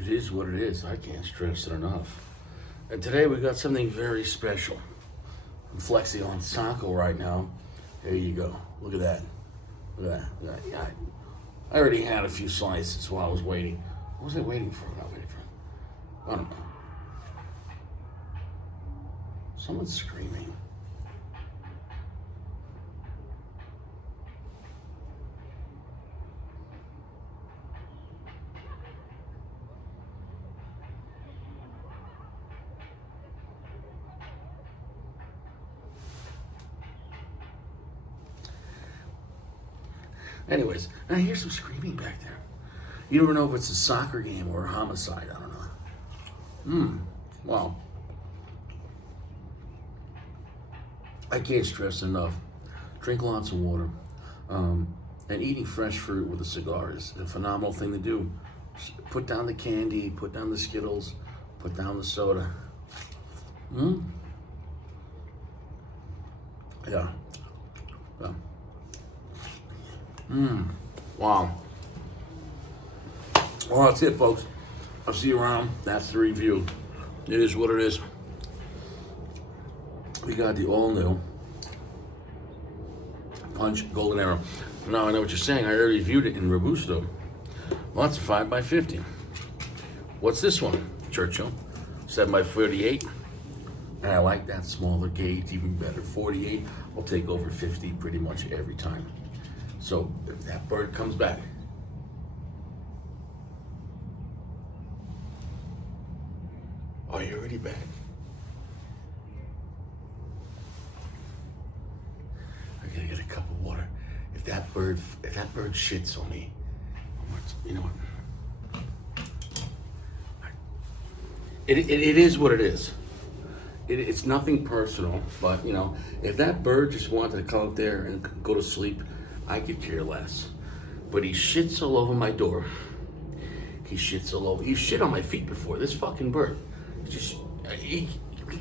It is what it is. I can't stress it enough. And today we got something very special. I'm flexing on Sacco right now. There you go. Look at that. Look at that. Look at that. Yeah, I already had a few slices while I was waiting. What was I waiting for? Not waiting for. I don't know. Someone's screaming. Anyways, I hear some screaming back there. You never know if it's a soccer game or a homicide. I don't know. Well, I can't stress enough. Drink lots of water. And eating fresh fruit with a cigar is a phenomenal thing to do. Put down the candy, put down the Skittles, put down the soda. Yeah. Yeah. Wow. Well, that's it, folks. I'll see you around. That's the review. It is what it is. We got the all-new Punch Golden Arrow. Now I know what you're saying. I already reviewed it in Robusto. Well, that's a 5x50. What's this one? Churchill. 7x48. And I like that smaller gauge even better. 48. I'll take over 50 pretty much every time. So if that bird comes back, are you already back? I gotta get a cup of water. If that bird shits on me, you know what? It is what it is. It's nothing personal, but you know, if that bird just wanted to come out there and go to sleep, I could care less. But he shits all over my door. He shits all over. He shit on my feet before. This fucking bird. He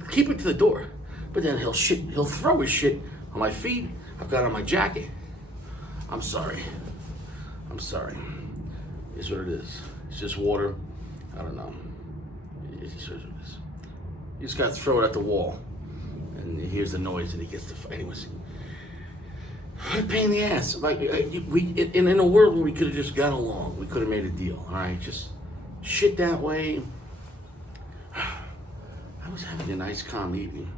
keep it to the door. But then he'll throw his shit on my feet. I've got it on my jacket. I'm sorry. It's what it is. It's just water. I don't know. It's just what it is. You just gotta throw it at the wall. And he hears the noise and he gets the, anyways. What a pain in the ass. Like, in a world where we could have just got along, we could have made a deal, all right? Just shit that way. I was having a nice, calm evening.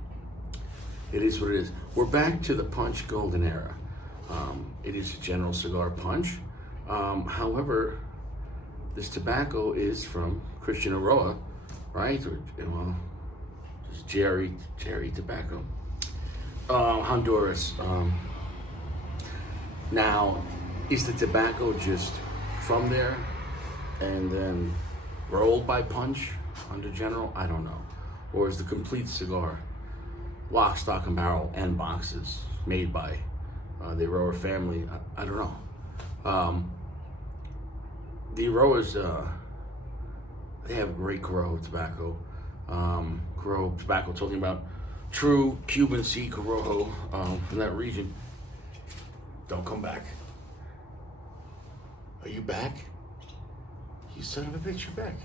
It is what it is. We're back to the Punch Golden Era. It is a General Cigar Punch. However, this tobacco is from Christian Aroa, right? Or, well, just Jerry tobacco. Honduras. Now, is the tobacco just from there and then rolled by Punch under General? I don't know. Or is the complete cigar lock, stock, and barrel and boxes made by the Aroa family? I don't know. The Aroas, they have great Corojo tobacco. Corojo tobacco, talking about true Cuban seed Corojo from that region. Don't come back. Are you back? You son of a bitch, you're back.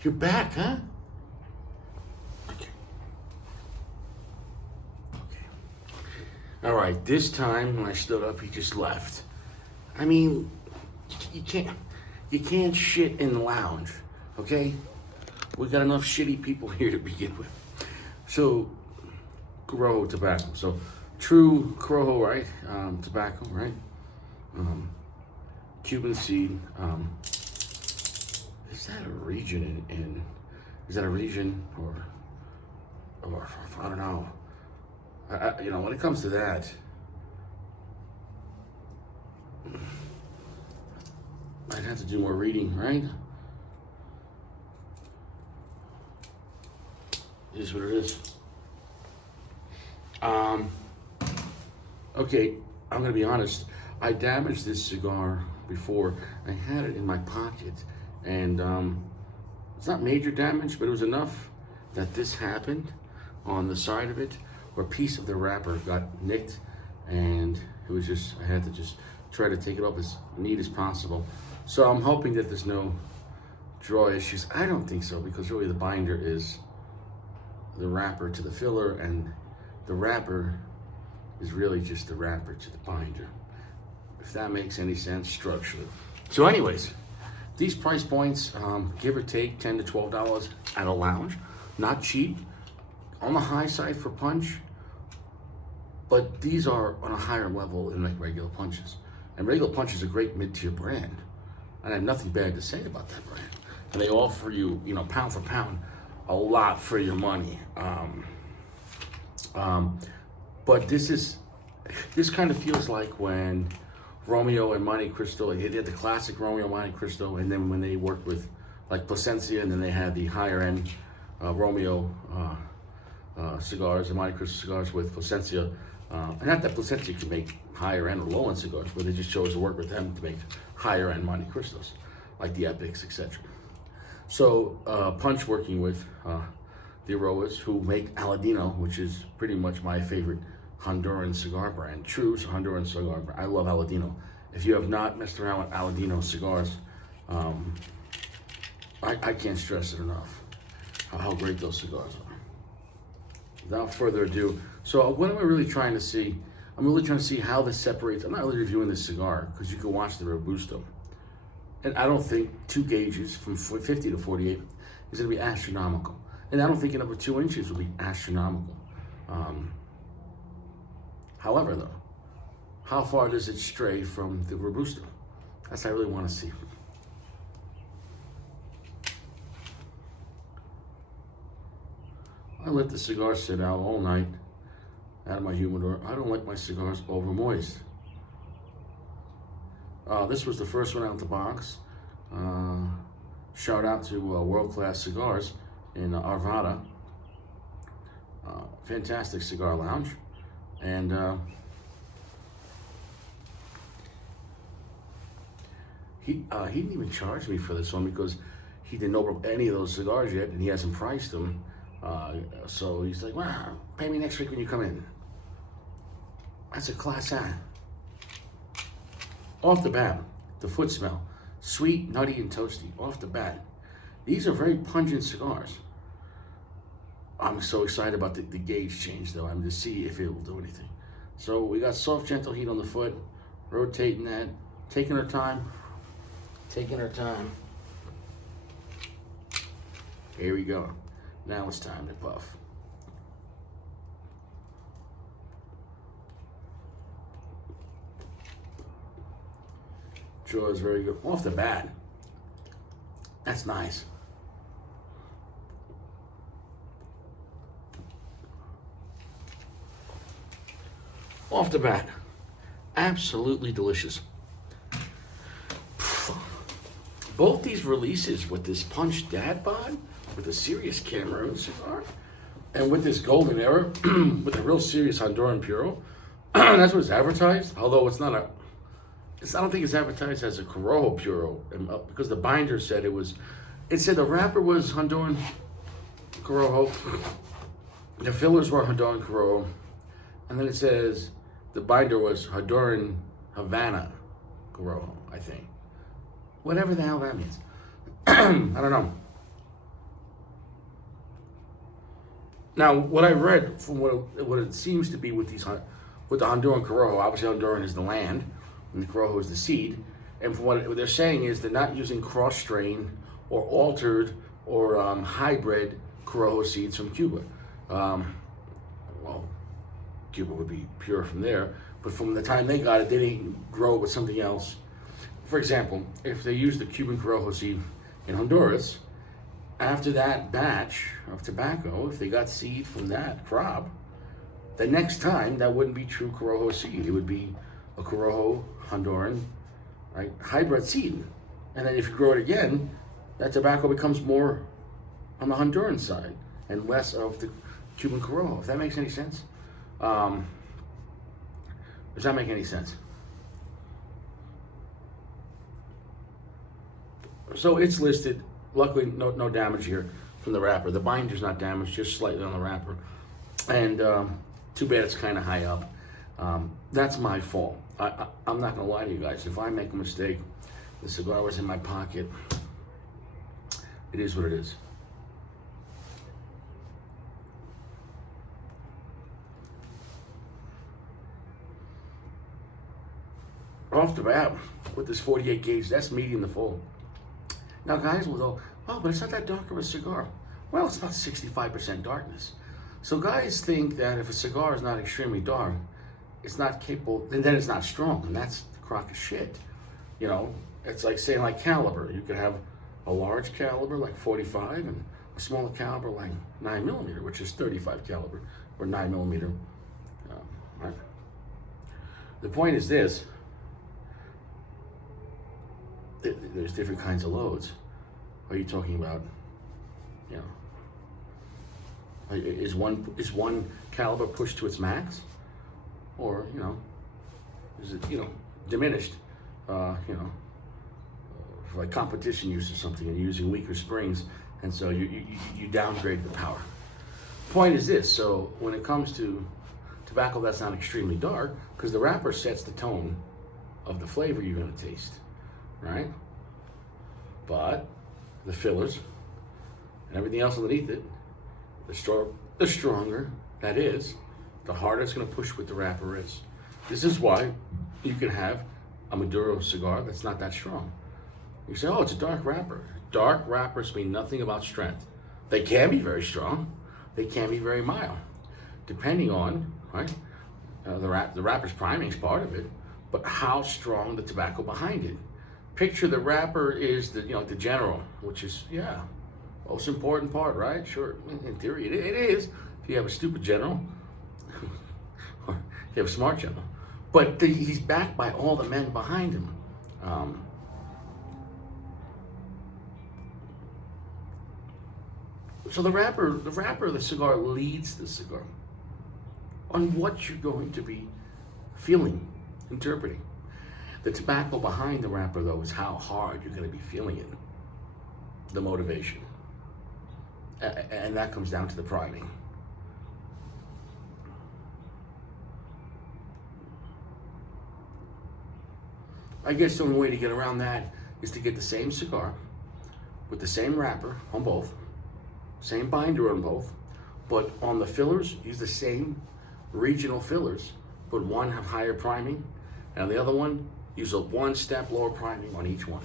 You're back, huh? Okay. All right, this time when I stood up, he just left. I mean, you can't shit in the lounge, okay? We got enough shitty people here to begin with. So, Corojo tobacco. So, true Corojo, right? Tobacco, right? Cuban seed. Is that a region is that a region or I don't know. You know, when it comes to that, I'd have to do more reading, right? It is what it is. Okay, I'm gonna be honest. I damaged this cigar before. I had it in my pocket, and it's not major damage, but it was enough that this happened on the side of it, where a piece of the wrapper got nicked, and it was just, I had to just try to take it off as neat as possible. So I'm hoping that there's no draw issues. I don't think so, because really the binder is the wrapper to the filler, and the wrapper is really just the wrapper to the binder, if that makes any sense structurally. So anyways, these price points, give or take $10 to $12 at a lounge. Not cheap, on the high side for punch, but these are on a higher level than like Regular Punches. And Regular Punch is a great mid-tier brand, and I have nothing bad to say about that brand. And they offer you, pound for pound, a lot for your money. But this kind of feels like when Romeo and Monte Cristo, they did the classic Romeo Monte Cristo, and then when they worked with like Plasencia, and then they had the higher end Romeo cigars, and Monte Cristo cigars with Plasencia. And not that Plasencia can make higher end or low end cigars, but they just chose to work with them to make higher end Monte Cristos, like the Epics, etc. So Punch working with the Aroas, who make Aladino, which is pretty much my favorite Honduran cigar brand, true Honduran cigar brand. I love Aladino. If you have not messed around with Aladino cigars, I can't stress it enough how great those cigars are. Without further ado, so what am I really trying to see? I'm really trying to see how this separates. I'm not really reviewing this cigar, because you can watch the Robusto. And I don't think 2 gauges from 50 to 48 is going to be astronomical. And I don't think another 2 inches will be astronomical. However, though, how far does it stray from the Robusto? That's what I really want to see. I let the cigar sit out all night out of my humidor. I don't like my cigars over moist. This was the first one out the box. Shout out to World Class Cigars in Arvada. Fantastic cigar lounge. And he didn't even charge me for this one, because he didn't know any of those cigars yet, and he hasn't priced them. So he's like, "Wow, pay me next week when you come in." That's a class A. Off the bat, the foot smell, sweet, nutty, and toasty. Off the bat, these are very pungent cigars. I'm so excited about the gauge change, though. I'm to see if it will do anything. So we got soft, gentle heat on the foot, rotating that, taking our time. Here we go. Now it's time to puff. Draw is very good. Off the bat, that's nice. Off the bat, absolutely delicious. Both these releases with this Punch Dad Bod, with a serious Cameroon cigar, and with this Golden Era, with a real serious Honduran Puro, that's what it's advertised, although it's not a, I don't think it's advertised as a Corojo Puro, because the binder said it said the wrapper was Honduran Corojo, the fillers were Honduran Corojo, and then it says the binder was Honduran Havana Corojo, I think. Whatever the hell that means. I don't know. Now, what I read from what it seems to be with the Honduran Corojo, obviously Honduran is the land, and the Corojo is the seed. And from what they're saying is they're not using cross-strain or altered or hybrid Corojo seeds from Cuba. Well, Cuba would be pure from there, but from the time they got it, they didn't grow it with something else. For example, if they use the Cuban Corojo seed in Honduras, after that batch of tobacco, if they got seed from that crop, the next time that wouldn't be true Corojo seed. It would be a Corojo Honduran, right, hybrid seed. And then if you grow it again, that tobacco becomes more on the Honduran side and less of the Cuban Corojo. If that makes any sense. Does that make any sense? So it's listed. Luckily, no damage here from the wrapper. The binder's not damaged, just slightly on the wrapper. And too bad it's kind of high up. That's my fault. I'm not going to lie to you guys. If I make a mistake, The cigar was in my pocket. It is what it is. Off the bat, with this 48 gauge, that's medium to full. Now guys will go, oh, but it's not that dark of a cigar. Well, it's about 65% darkness. So guys think that if a cigar is not extremely dark, it's not capable, and then it's not strong, and that's the crock of shit. You know, it's like saying like caliber. You could have a large caliber like 45 and a smaller caliber like 9mm, which is 35 caliber or 9mm. Right? The point is this: there's different kinds of loads. Are you talking about, you know, is one caliber pushed to its max, or is it diminished? For like competition use or something, and using weaker springs, and so you downgrade the power. Point is this: so when it comes to tobacco that's not extremely dark, because the wrapper sets the tone of the flavor you're going to taste, right? But the fillers and everything else underneath it, the stronger that is, the harder it's going to push what the wrapper is. This is why you can have a Maduro cigar that's not that strong. You say, oh, it's a dark wrapper. Dark wrappers mean nothing about strength. They can be very strong. They can be very mild, depending on, right? The wrapper's priming is part of it, but how strong the tobacco behind it. Picture the wrapper is the general, which is, most important part, right? Sure, in theory it is. If you have a stupid general, or you have a smart general. But he's backed by all the men behind him. So the wrapper of the cigar leads the cigar on what you're going to be feeling, interpreting. The tobacco behind the wrapper, though, is how hard you're going to be feeling it, the motivation. And that comes down to the priming. I guess the only way to get around that is to get the same cigar with the same wrapper on both, same binder on both, but on the fillers, use the same regional fillers, but one have higher priming, and the other one, use a 1 step lower priming on each one,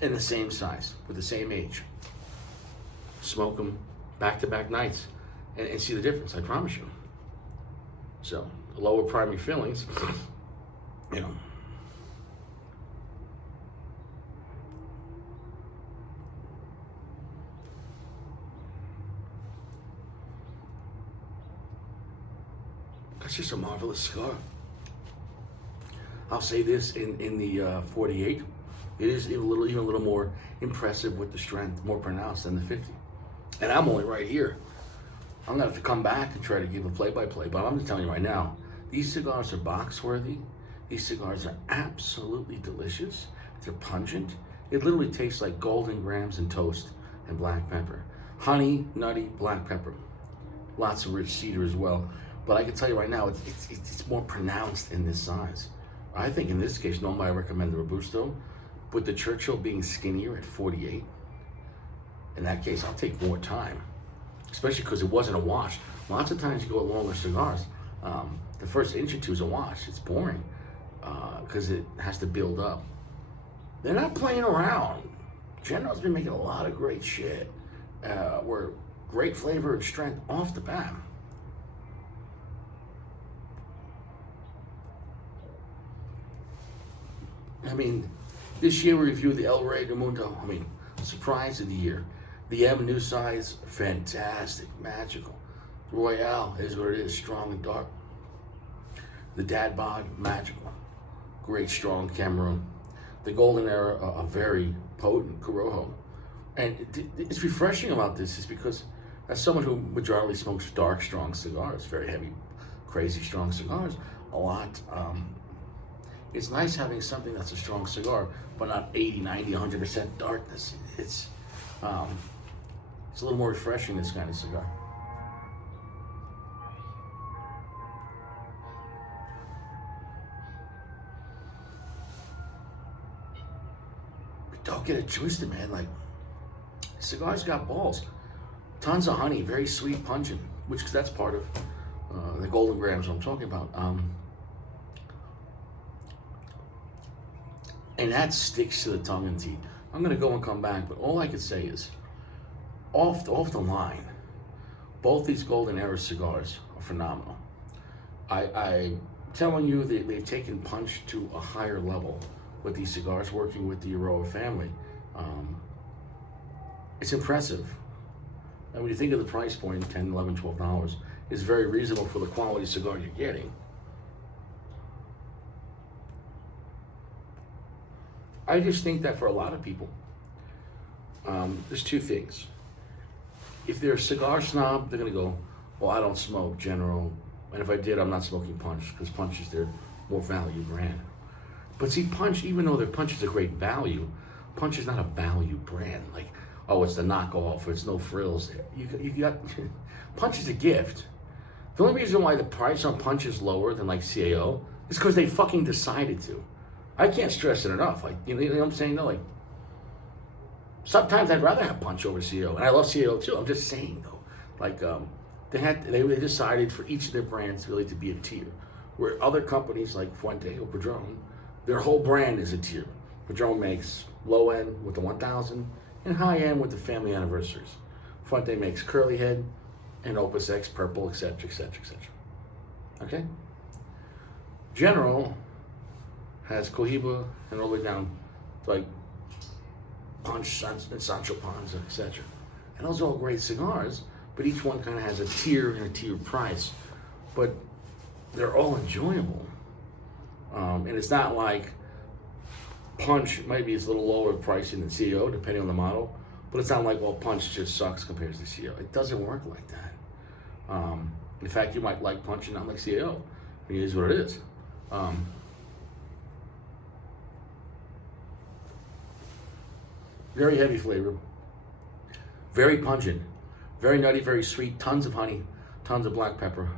in the same size, with the same age. Smoke them back-to-back nights, and see the difference, I promise you. So, lower priming fillings, that's just a marvelous cigar. I'll say this, in the 48, it is even a little more impressive with the strength, more pronounced than the 50. And I'm only right here. I'm gonna have to come back and try to give a play-by-play, but I'm just telling you right now, these cigars are box-worthy. These cigars are absolutely delicious. They're pungent. It literally tastes like golden grams and toast and black pepper. Honey, nutty, black pepper. Lots of rich cedar as well. But I can tell you right now, it's more pronounced in this size. I think in this case, normally I recommend the Robusto, but the Churchill being skinnier at 48, in that case, I'll take more time, especially because it wasn't a wash. Lots of times you go with longer cigars, the first inch or two is a wash. It's boring because it has to build up. They're not playing around. General's been making a lot of great shit, where great flavor and strength off the bat. I mean, this year we reviewed the El Rey del Mundo. I mean, surprise of the year. The Avenue size, fantastic, magical. Royale is what it is, strong and dark. The Dad Bod, magical. Great, strong Cameroon. The Golden Era, a very potent Corojo. And it's refreshing about this is because as someone who majorly smokes dark, strong cigars, very heavy, crazy strong cigars, a lot, it's nice having something that's a strong cigar, but not 80, 90, 100% darkness. It's a little more refreshing, this kind of cigar. don't get it twisted, man. Like, cigars got balls. Tons of honey, very sweet, pungent, which that's part of the golden grams I'm talking about. And that sticks to the tongue and teeth. I'm gonna go and come back, but all I can say is, off the line, both these golden era cigars are phenomenal. I'm telling you that they've taken punch to a higher level with these cigars, working with the Aroa family. It's impressive. And when you think of the price point, $10, $11, $12, is very reasonable for the quality cigar you're getting. I just think that for a lot of people, there's two things. If they're a cigar snob, they're gonna go, well, I don't smoke General, and if I did, I'm not smoking Punch, because Punch is their more value brand. But see, Punch, even though their Punch is a great value, Punch is not a value brand. Like, oh, it's the knockoff, or it's no frills. You got Punch is a gift. The only reason why the price on Punch is lower than like CAO is because they fucking decided to. I can't stress it enough. Like, you know what I'm saying though? Like, sometimes I'd rather have Punch over CAO, and I love CAO too. I'm just saying though, like, they decided for each of their brands really to be a tier, where other companies like Fuente or Padron, their whole brand is a tier. Padron makes low end with the 1000 and high end with the family anniversaries. Fuente makes curly head and Opus X, purple, etc., etc., etc. Okay. General has Cohiba and all the way down to like Punch and Sancho Panza, etc. And those are all great cigars, but each one kind of has a tier and a tier price. But they're all enjoyable. And it's not like Punch, maybe it's a little lower pricing than CO, depending on the model, but it's not like, well, Punch just sucks compared to CO. It doesn't work like that. In fact, you might like Punch and not like CO. It is what it is. Very heavy flavor, very pungent, very nutty, very sweet, tons of honey, tons of black pepper,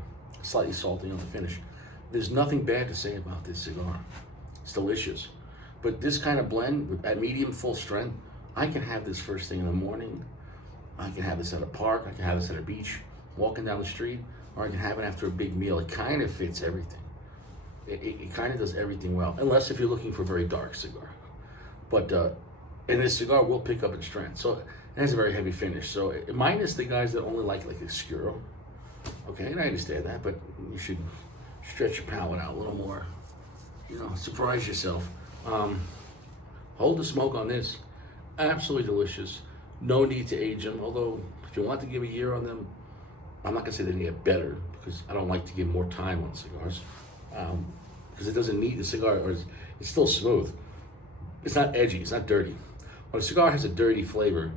slightly salty on the finish. There's nothing bad to say about this cigar. It's delicious. But this kind of blend at medium full strength, I can have this first thing in the morning. I can have this at a park. I can have this at a beach, walking down the street, or I can have it after a big meal. It kind of fits everything. It kind of does everything well, unless if you're looking for a very dark cigar. But and this cigar will pick up in strength. So it has a very heavy finish. So minus the guys that only like Oscuro. Okay, and I understand that, but you should stretch your palate out a little more. You know, surprise yourself. Hold the smoke on this. Absolutely delicious. No need to age them, although if you want to give a year on them, I'm not gonna say they're gonna get better, because I don't like to give more time on cigars. Because it doesn't need the cigar, or it's still smooth. It's not edgy, it's not dirty. When a cigar has a dirty flavor,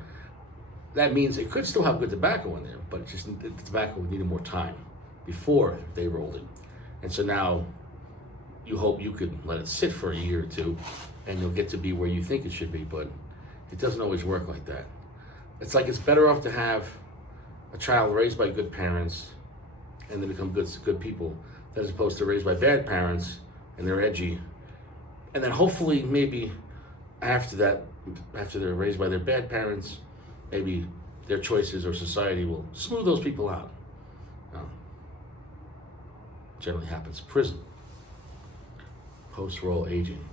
that means it could still have good tobacco in there, but just the tobacco would need more time before they rolled it. And so now you hope you could let it sit for a year or two and you'll get to be where you think it should be, but it doesn't always work like that. It's like it's better off to have a child raised by good parents and they become good people, as opposed to raised by bad parents and they're edgy. And then hopefully maybe after that, after they're raised by their bad parents, maybe their choices or society will smooth those people out. Generally happens. Prison. Post-roll aging.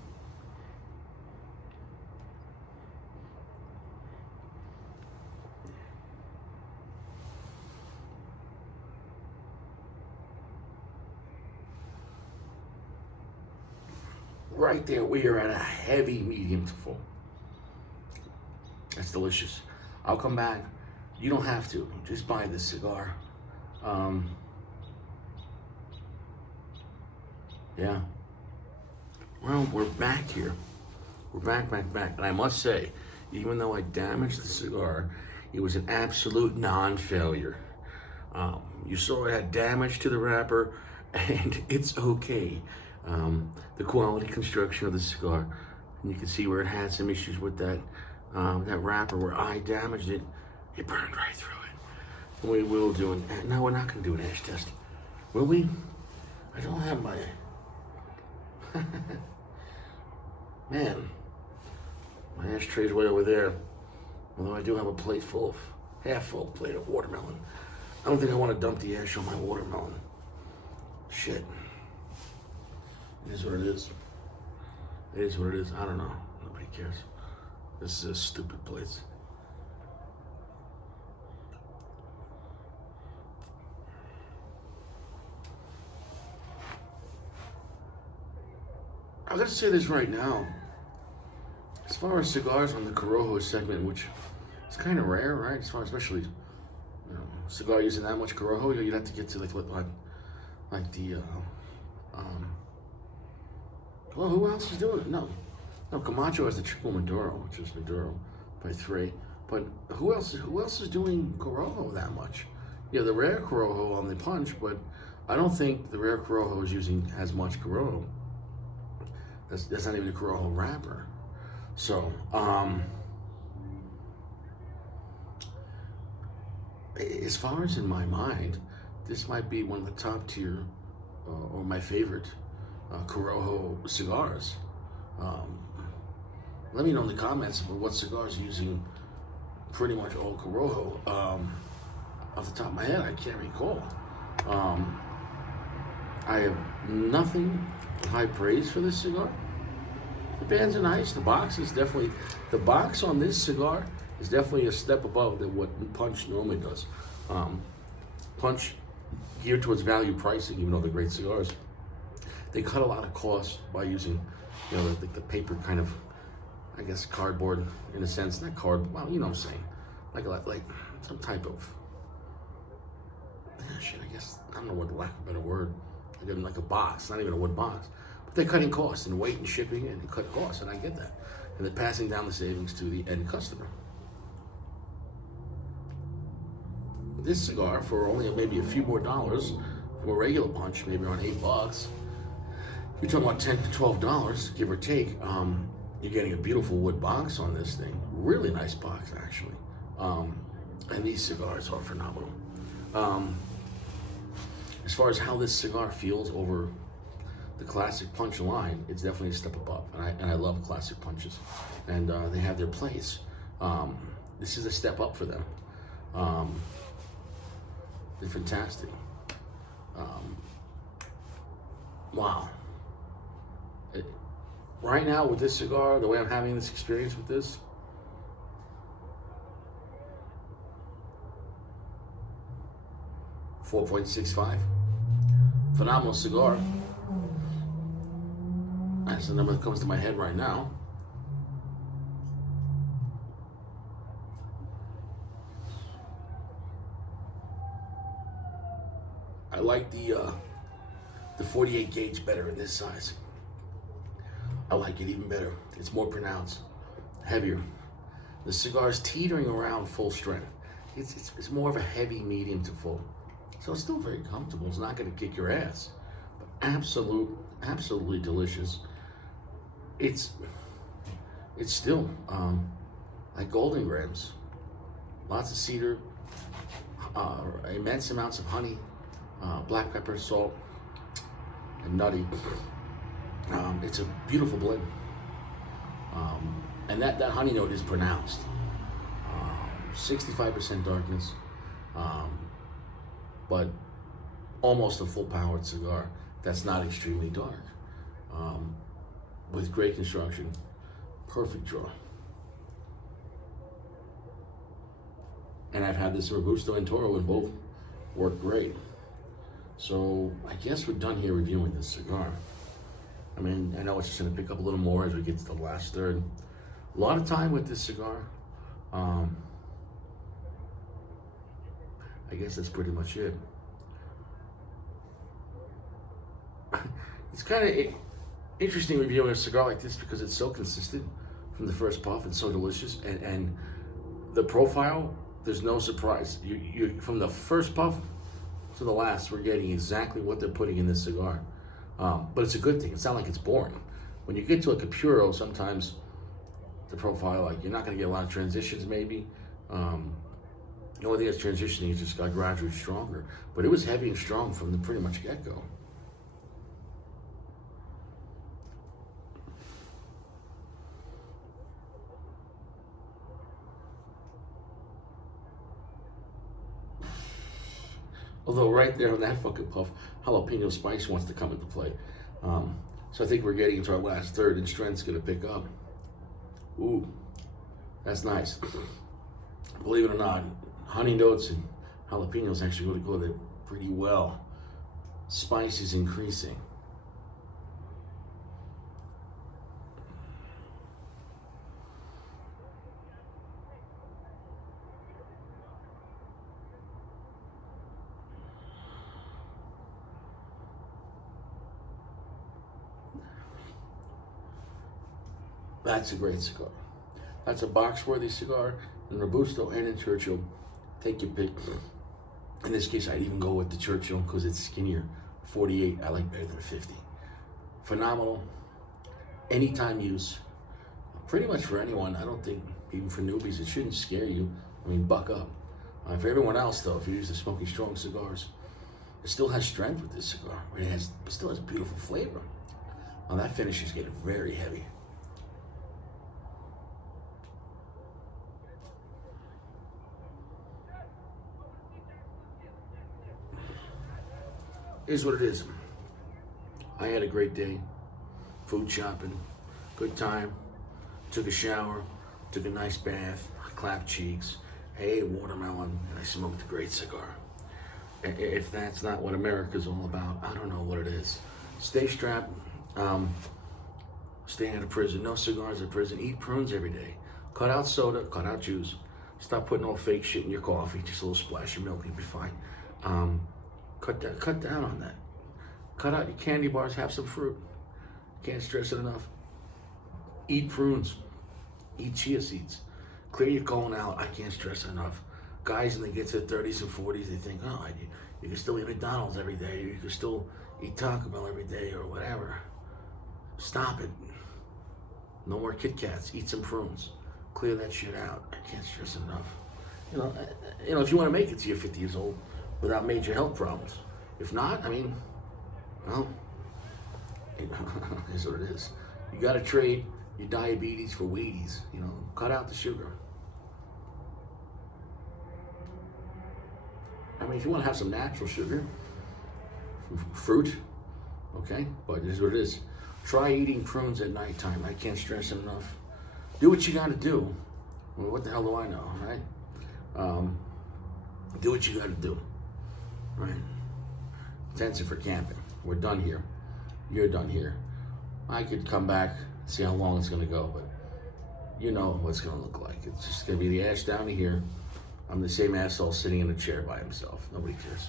Right there, we are at a heavy medium to full. That's delicious. I'll come back. You don't have to. Just buy this cigar. Yeah. Well, we're back here. We're back. And I must say, even though I damaged the cigar, it was an absolute non-failure. You saw it had damage to the wrapper, and it's okay. The quality construction of the cigar, and you can see where it had some issues with that wrapper where I damaged it. It burned right through it. And we will do it. No, we're not going to do an ash test. Will we? I don't have my... Man, My ashtray's way over there. Although I do have a plate full of, half full plate of watermelon. I don't think I want to dump the ash on my watermelon. Shit. It is what it is. It is what it is. I don't know. Nobody cares. This is a stupid place. I'm gonna say this right now. As far as cigars on the Corojo segment, which is kind of rare, right? As far, especially, cigar using that much Corojo, you'd have to get to like the, well, who else is doing it? No, Camacho has the triple Maduro, which is Maduro by 3. But who else is doing Corojo that much? Yeah, the rare Corojo on the punch, but I don't think the rare Corojo is using as much Corojo. That's not even a Corojo wrapper. So, as far as in my mind, this might be one of the top tier or my favorite Corojo cigars. Let me know in the comments about what cigars using pretty much all Corojo. Off the top of my head, I can't recall. I have nothing high praise for this cigar. The bands are nice. The box on this cigar is definitely a step above than what Punch normally does. Punch geared towards value pricing, even though they're great cigars. They cut a lot of costs by using, the paper kind of, I guess, cardboard in a sense. Not cardboard, well, you know what I'm saying. Like some type of, I guess, I don't know what, lack of a better word. Like a box, not even a wood box. But they're cutting costs and weight and shipping and cut costs, and I get that. And they're passing down the savings to the end customer. This cigar, for only maybe a few more dollars, from a regular punch, maybe around $8, you're talking about $10 to $12, give or take. You're getting a beautiful wood box on this thing. Really nice box, actually. And these cigars are phenomenal. As far as how this cigar feels over the classic punch line, it's definitely a step above. And I love classic punches. And they have their place. This is a step up for them. They're fantastic. Wow. Right now with this cigar, the way I'm having this experience with this, $4.65. Phenomenal cigar. That's the number that comes to my head right now. I like the 48 gauge better in this size. I like it even better. It's more pronounced, heavier. The cigar is teetering around full strength. It's more of a heavy medium to full. So it's still very comfortable. It's not going to kick your ass, but absolutely delicious. It's still like Golden Grams. Lots of cedar, immense amounts of honey, black pepper, salt, and nutty. It's a beautiful blend. And that honey note is pronounced. 65% darkness, but almost a full-powered cigar that's not extremely dark. With great construction, perfect draw. And I've had this Robusto and Toro, and both work great. So I guess we're done here reviewing this cigar. I mean, I know it's just gonna pick up a little more as we get to the last third. A lot of time with this cigar. I guess that's pretty much it. It's kind of interesting reviewing a cigar like this because it's so consistent from the first puff and so delicious. And the profile, there's no surprise. You from the first puff to the last, we're getting exactly what they're putting in this cigar. But it's a good thing. It's not like it's boring. When you get to like a Puro, sometimes the profile, like you're not going to get a lot of transitions maybe. The only thing that's transitioning is just got gradually stronger. But it was heavy and strong from the pretty much get-go. Although right there on that fucking puff, jalapeno spice wants to come into play. So I think we're getting into our last third, and strength's gonna pick up. Ooh, that's nice. Believe it or not, honey notes and jalapenos actually really go there pretty well. Spice is increasing. That's a great cigar. That's a box-worthy cigar in Robusto and in Churchill. Take your pick. In this case, I'd even go with the Churchill because it's skinnier. 48, I like better than 50. Phenomenal. Anytime use. Pretty much for anyone. I don't think, even for newbies, it shouldn't scare you. I mean, buck up. For everyone else, though, if you're used to smoking strong cigars, it still has strength with this cigar. It still has beautiful flavor. Now that finish is getting very heavy. Here's what it is. I had a great day. Food shopping, good time. Took a shower, took a nice bath, clapped cheeks, ate watermelon, and I smoked a great cigar. If that's not what America's all about, I don't know what it is. Stay strapped. Stay out of prison. No cigars in prison. Eat prunes every day. Cut out soda. Cut out juice. Stop putting all fake shit in your coffee. Just a little splash of milk, you'll be fine. Cut down on that. Cut out your candy bars, have some fruit. Can't stress it enough. Eat prunes. Eat chia seeds. Clear your colon out. I can't stress it enough. Guys, when they get to their 30s and 40s, they think, oh, you can still eat McDonald's every day, or you can still eat Taco Bell every day, or whatever. Stop it. No more Kit Kats. Eat some prunes. Clear that shit out. I can't stress it enough. You know, if you want to make it to your 50 years old without major health problems. If not, I mean, well, here's what it is. You got to trade your diabetes for Wheaties. Cut out the sugar. I mean, if you want to have some natural sugar, fruit, okay, but it is what it is. Try eating prunes at nighttime. I can't stress it enough. Do what you got to do. I mean, what the hell do I know, right? Do what you got to do, right? Tents it for camping. We're done here. You're done here. I could come back, see how long it's going to go, but you know what it's going to look like. It's just going to be the ash down to here. I'm the same asshole sitting in a chair by himself. Nobody cares.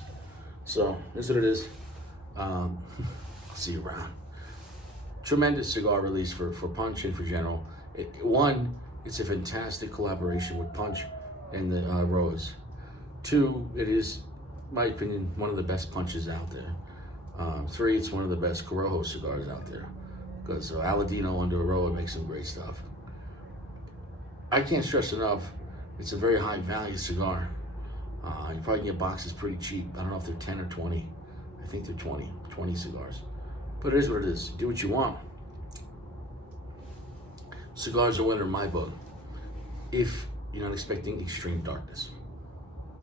So, here's what it is. I'll see you around. Tremendous cigar release for Punch and for General. It's a fantastic collaboration with Punch and the Rose. Two, it is, in my opinion, one of the best punches out there. Three, it's one of the best Corojo cigars out there. Because Aladino under Aroa makes some great stuff. I can't stress enough, it's a very high value cigar. You probably can get boxes pretty cheap. I don't know if they're 10 or 20. I think they're 20 cigars. But it is what it is. Do what you want. Cigars are a winner in my book, if you're not expecting extreme darkness.